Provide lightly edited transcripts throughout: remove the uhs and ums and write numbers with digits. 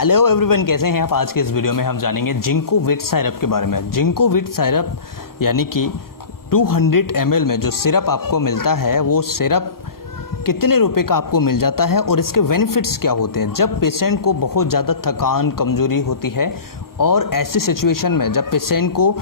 Hello everyone, कैसे हैं आप। आज के इस वीडियो में हम जानेंगे जिंकोविट सिरप के बारे में। जिंकोविट सिरप यानी कि 200 ml में जो सिरप आपको मिलता है वो सिरप कितने रुपए का आपको मिल जाता है और इसके बेनिफिट्स क्या होते हैं। जब पेशेंट को बहुत ज़्यादा थकान कमजोरी होती है और ऐसी सिचुएशन में जब पेशेंट को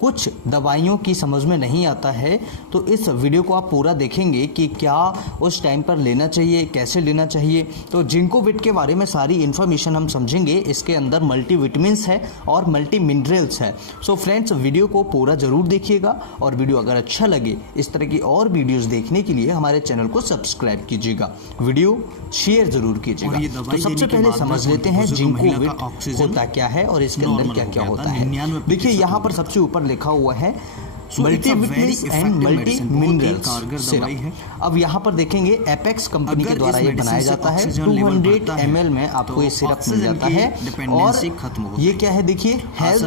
कुछ दवाइयों की समझ में नहीं आता है तो इस वीडियो को आप पूरा देखेंगे कि क्या उस टाइम पर लेना चाहिए, कैसे लेना चाहिए। तो जिंकोविट के बारे में सारी इन्फॉर्मेशन हम समझेंगे। इसके अंदर मल्टीविटामिन्स है और मल्टी मिनरल्स है। सो फ्रेंड्स, वीडियो को पूरा ज़रूर देखिएगा और वीडियो अगर अच्छा लगे इस तरह की और वीडियोस देखने के लिए हमारे चैनल को सब्सक्राइब कीजिएगा, वीडियो शेयर जरूर कीजिएगा। तो सबसे पहले समझ लेते हैं जिंकोविट होता क्या है और इसके अंदर क्या क्या होता है। देखिए यहाँ पर सबसे ऊपर लिखा हुआ है multivitamins and multi minerals syrup. अब यहाँ पर देखेंगे एपेक्स कंपनी के द्वारा ये बनाया जाता है। 200 ml में आपको ये सिरप मिल जाता है और ये क्या है देखिए, हेल्थ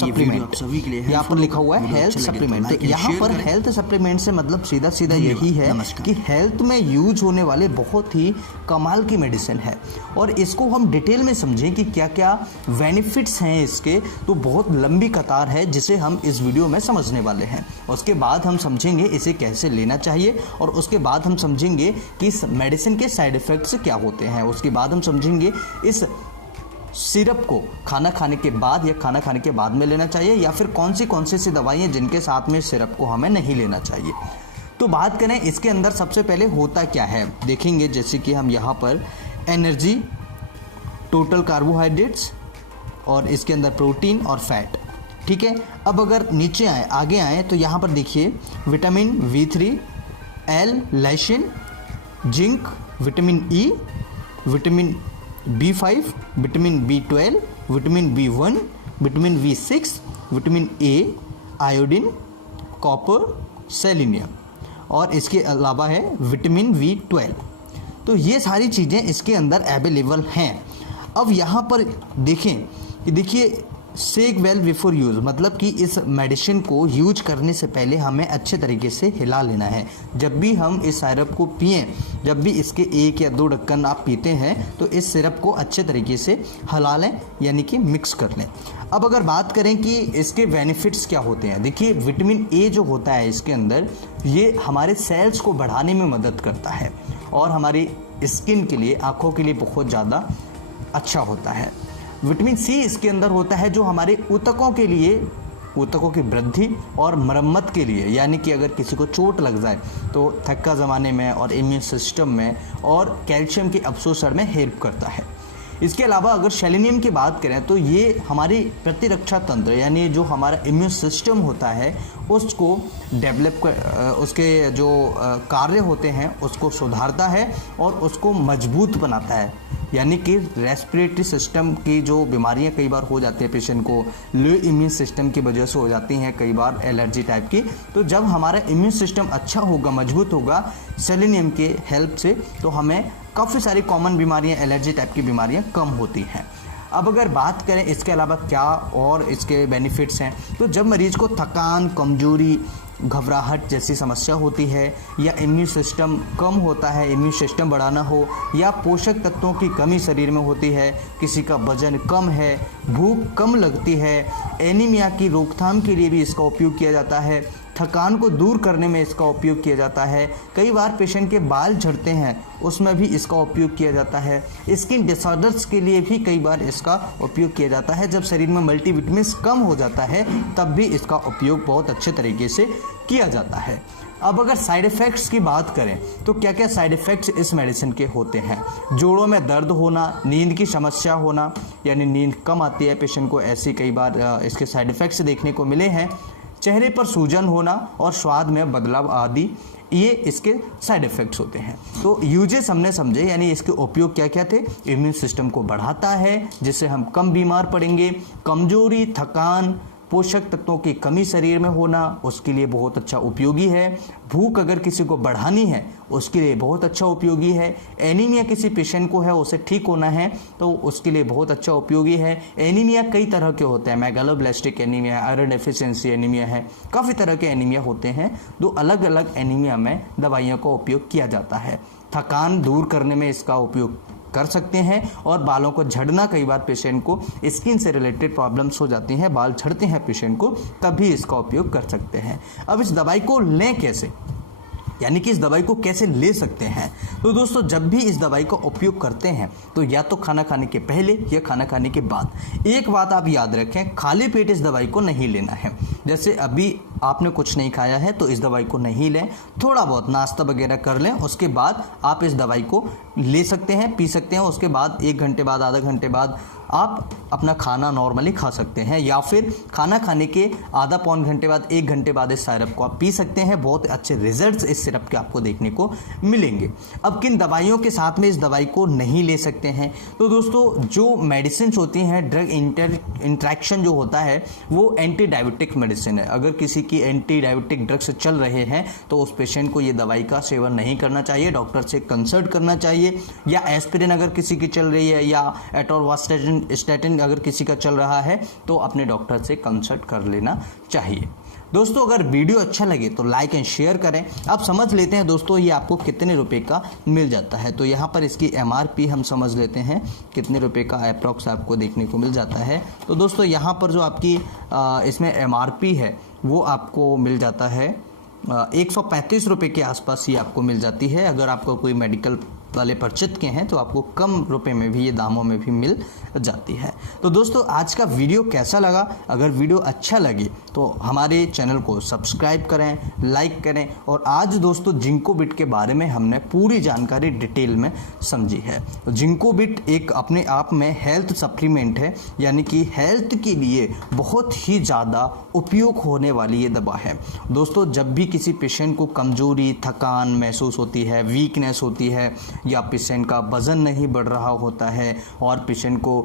सप्लीमेंट। यहाँ पर लिखा हुआ है हेल्थ सप्लीमेंट। तो यहाँ पर हेल्थ सप्लीमेंट से मतलब सीधा सीधा यही है कि हेल्थ में यूज होने वाले बहुत ही कमाल की मेडिसिन है और इसको हम डिटेल में समझें कि क्या क्या बेनिफिट्स हैं इसके, तो बहुत लंबी कतार है जिसे हम इस वीडियो में समझने वाले हैं। उसके बाद हम समझेंगे इसे कैसे लेना चाहिए और उसके बाद हम समझेंगे कि इस मेडिसिन के साइड इफेक्ट्स क्या होते हैं। उसके बाद हम समझेंगे इस सिरप को खाना खाने के बाद या खाना खाने के बाद में लेना चाहिए या फिर कौन सी सी दवाइयाँ जिनके साथ में सिरप को हमें नहीं लेना चाहिए। तो बात करें इसके अंदर सबसे पहले होता क्या है देखेंगे। जैसे कि हम यहाँ पर एनर्जी, टोटल कार्बोहाइड्रेट्स और इसके अंदर प्रोटीन और फैट, ठीक है। अब अगर नीचे आगे आए तो यहाँ पर देखिए vitamin B3, L lysine, zinc, vitamin E, vitamin B5, vitamin B12, vitamin B1, vitamin B6, vitamin A, iodine, copper, selenium और इसके अलावा है विटामिन B12। तो ये सारी चीज़ें इसके अंदर अवेलेबल हैं। अब यहाँ पर देखें कि देखिए शेक वेल बिफोर यूज़, मतलब कि इस मेडिसिन को यूज करने से पहले हमें अच्छे तरीके से हिला लेना है। जब भी हम इस सिरप को पिएं, जब भी इसके 1 या 2 ढक्कन आप पीते हैं तो इस सिरप को अच्छे तरीके से हिला लें, यानी कि मिक्स कर लें। अब अगर बात करें कि इसके बेनिफिट्स क्या होते हैं, देखिए विटामिन ए जो होता है इसके अंदर ये हमारे सेल्स को बढ़ाने में मदद करता है और हमारी स्किन के लिए, आँखों के लिए बहुत ज़्यादा अच्छा होता है। विटामिन सी इसके अंदर होता है जो हमारे ऊतकों के लिए, ऊतकों की वृद्धि और मरम्मत के लिए, यानी कि अगर किसी को चोट लग जाए तो थक्का जमाने में और इम्यून सिस्टम में और कैल्शियम के अवशोषण में हेल्प करता है। इसके अलावा अगर सेलेनियम की बात करें तो ये हमारी प्रतिरक्षा तंत्र, यानी जो हमारा इम्यून सिस्टम होता है उसको डेवलप कर, उसके जो कार्य होते हैं उसको सुधारता है और उसको मजबूत बनाता है। यानी कि रेस्पिरेटरी सिस्टम की जो बीमारियां कई बार हो जाती हैं पेशेंट को, लो इम्यून सिस्टम की वजह से हो जाती हैं, कई बार एलर्जी टाइप की। तो जब हमारा इम्यून सिस्टम अच्छा होगा, मजबूत होगा सेलेनियम के हेल्प से, तो हमें काफ़ी सारी कॉमन बीमारियां, एलर्जी टाइप की बीमारियां कम होती हैं। अब अगर बात करें इसके अलावा क्या और इसके बेनिफिट्स हैं, तो जब मरीज को थकान, कमजोरी, घबराहट जैसी समस्या होती है या इम्यून सिस्टम कम होता है, इम्यून सिस्टम बढ़ाना हो या पोषक तत्वों की कमी शरीर में होती है, किसी का वजन कम है, भूख कम लगती है, एनीमिया की रोकथाम के लिए भी इसका उपयोग किया जाता है, थकान को दूर करने में इसका उपयोग किया जाता है। कई बार पेशेंट के बाल झड़ते हैं उसमें भी इसका उपयोग किया जाता है। स्किन डिसऑर्डर्स के लिए भी कई बार इसका उपयोग किया जाता है। जब शरीर में मल्टीविटामिन्स कम हो जाता है तब भी इसका उपयोग बहुत अच्छे तरीके से किया जाता है। अब अगर साइड इफ़ेक्ट्स की बात करें तो क्या क्या साइड इफ़ेक्ट्स इस मेडिसिन के होते हैं। जोड़ों में दर्द होना, नींद की समस्या होना, यानी नींद कम आती है पेशेंट को, ऐसी कई बार इसके साइड इफ़ेक्ट्स देखने को मिले हैं। चेहरे पर सूजन होना और स्वाद में बदलाव आदि ये इसके साइड इफ़ेक्ट्स होते हैं। तो यूजेस हमने समझे, यानी इसके उपयोग क्या क्या थे। इम्यून सिस्टम को बढ़ाता है जिससे हम कम बीमार पड़ेंगे। कमजोरी, थकान, पोषक तत्वों की कमी शरीर में होना उसके लिए बहुत अच्छा उपयोगी है। भूख अगर किसी को बढ़ानी है उसके लिए बहुत अच्छा उपयोगी है। एनीमिया किसी पेशेंट को है, उसे ठीक होना है तो उसके लिए बहुत अच्छा उपयोगी है। एनीमिया कई तरह के होते हैं, मेगालोब्लास्टिक एनीमिया है, आयरन डेफिशिएंसी एनीमिया है, काफ़ी तरह के एनीमिया होते हैं। दो अलग अलग एनीमिया में दवाइयों का उपयोग किया जाता है। थकान दूर करने में इसका उपयोग कर सकते हैं। और बालों को झड़ना, कई बार पेशेंट को स्किन से रिलेटेड प्रॉब्लम्स हो जाती हैं, बाल झड़ते हैं पेशेंट को, तब भी इसका उपयोग कर सकते हैं। अब इस दवाई को लें कैसे, यानी कि इस दवाई को कैसे ले सकते हैं। तो दोस्तों, जब भी इस दवाई का उपयोग करते हैं तो या तो खाना खाने के पहले या खाना खाने के बाद। एक बात आप याद रखें, खाली पेट इस दवाई को नहीं लेना है। जैसे अभी आपने कुछ नहीं खाया है तो इस दवाई को नहीं लें, थोड़ा बहुत नाश्ता वगैरह कर लें, उसके बाद आप इस दवाई को ले सकते हैं, पी सकते हैं। उसके बाद 1 घंटे बाद, आधा घंटे बाद आप अपना खाना नॉर्मली खा सकते हैं, या फिर खाना खाने के आधा पौन घंटे बाद, 1 घंटे बाद इस सिरप को आप पी सकते हैं। बहुत अच्छे रिजल्ट्स इस सिरप के आपको देखने को मिलेंगे। अब किन दवाइयों के साथ में इस दवाई को नहीं ले सकते हैं, तो दोस्तों जो मेडिसिन होती हैं, ड्रग इंटरेक्शन जो होता है वो एंटी डायबिटिक मेडिसिन है। अगर किसी की एंटी डायबिटिक ड्रग्स चल रहे हैं तो उस पेशेंट को ये दवाई का सेवन नहीं करना चाहिए, डॉक्टर से कंसल्ट करना चाहिए। या एस्पिरिन अगर किसी की चल रही है, या एटोरवास्टेटिन अगर किसी का चल रहा है, तो अपने डॉक्टर से कंसल्ट कर लेना चाहिए। दोस्तों, अगर वीडियो अच्छा लगे तो लाइक एंड शेयर करें। अब समझ लेते हैं दोस्तों ये आपको कितने रुपए का मिल जाता है। तो यहाँ पर इसकी MRP हम समझ लेते हैं कितने रुपए का अप्रॉक्स आपको देखने को मिल जाता है। तो दोस्तों, यहाँ पर जो आपकी इसमें MRP है वो आपको मिल जाता है 135 रुपये के आसपास ही आपको मिल जाती है। अगर आपको कोई मेडिकल वाले परिचित के हैं तो आपको कम रुपए में भी, ये दामों में भी मिल जाती है। तो दोस्तों, आज का वीडियो कैसा लगा? अगर वीडियो अच्छा लगे तो हमारे चैनल को सब्सक्राइब करें, लाइक करें। और आज दोस्तों जिंकोविट के बारे में हमने पूरी जानकारी डिटेल में समझी है। तो जिंकोविट एक अपने आप में हेल्थ सप्लीमेंट है, यानी कि हेल्थ के लिए बहुत ही ज़्यादा उपयोग होने वाली ये दवा है। दोस्तों, जब भी किसी पेशेंट को कमजोरी, थकान महसूस होती है, वीकनेस होती है, या पेशेंट का वज़न नहीं बढ़ रहा होता है और पेशेंट को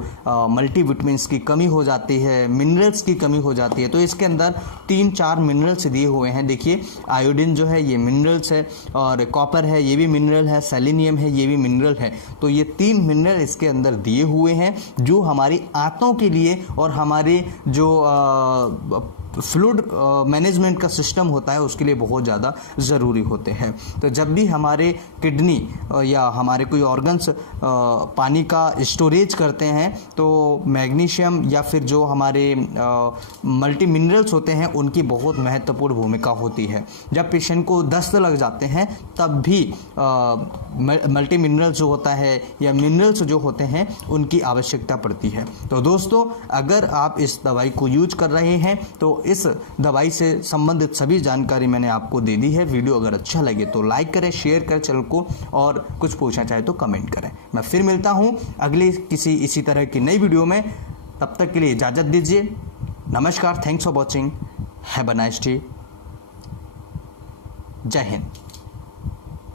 मल्टीविटामिन्स की कमी हो जाती है, मिनरल्स की कमी हो जाती है, तो इसके अंदर 3-4 मिनरल्स दिए हुए हैं। देखिए, आयोडीन जो है ये मिनरल्स है, और कॉपर है ये भी मिनरल है, सेलेनियम है ये भी मिनरल है। तो ये 3 मिनरल इसके अंदर दिए हुए हैं जो हमारी आंतों के लिए और हमारे जो फ्लूइड मैनेजमेंट का सिस्टम होता है उसके लिए बहुत ज़्यादा ज़रूरी होते हैं। तो जब भी हमारे किडनी या हमारे कोई ऑर्गन्स पानी का स्टोरेज करते हैं तो मैग्नीशियम या फिर जो हमारे मल्टी मिनरल्स होते हैं उनकी बहुत महत्वपूर्ण भूमिका होती है। जब पेशेंट को दस्त लग जाते हैं तब भी मल्टी मिनरल्स जो होता है या मिनरल्स जो होते हैं उनकी आवश्यकता पड़ती है। तो दोस्तों, अगर आप इस दवाई को यूज कर रहे हैं तो इस दवाई से संबंधित सभी जानकारी मैंने आपको दे दी है। वीडियो अगर अच्छा लगे तो लाइक करें, शेयर करें चैनल को, और कुछ पूछना चाहे तो कमेंट करें। मैं फिर मिलता हूं अगली किसी इसी तरह की नई वीडियो में। तब तक के लिए इजाज़त दीजिए। नमस्कार, thanks for watching, have a nice day, जय हिंद।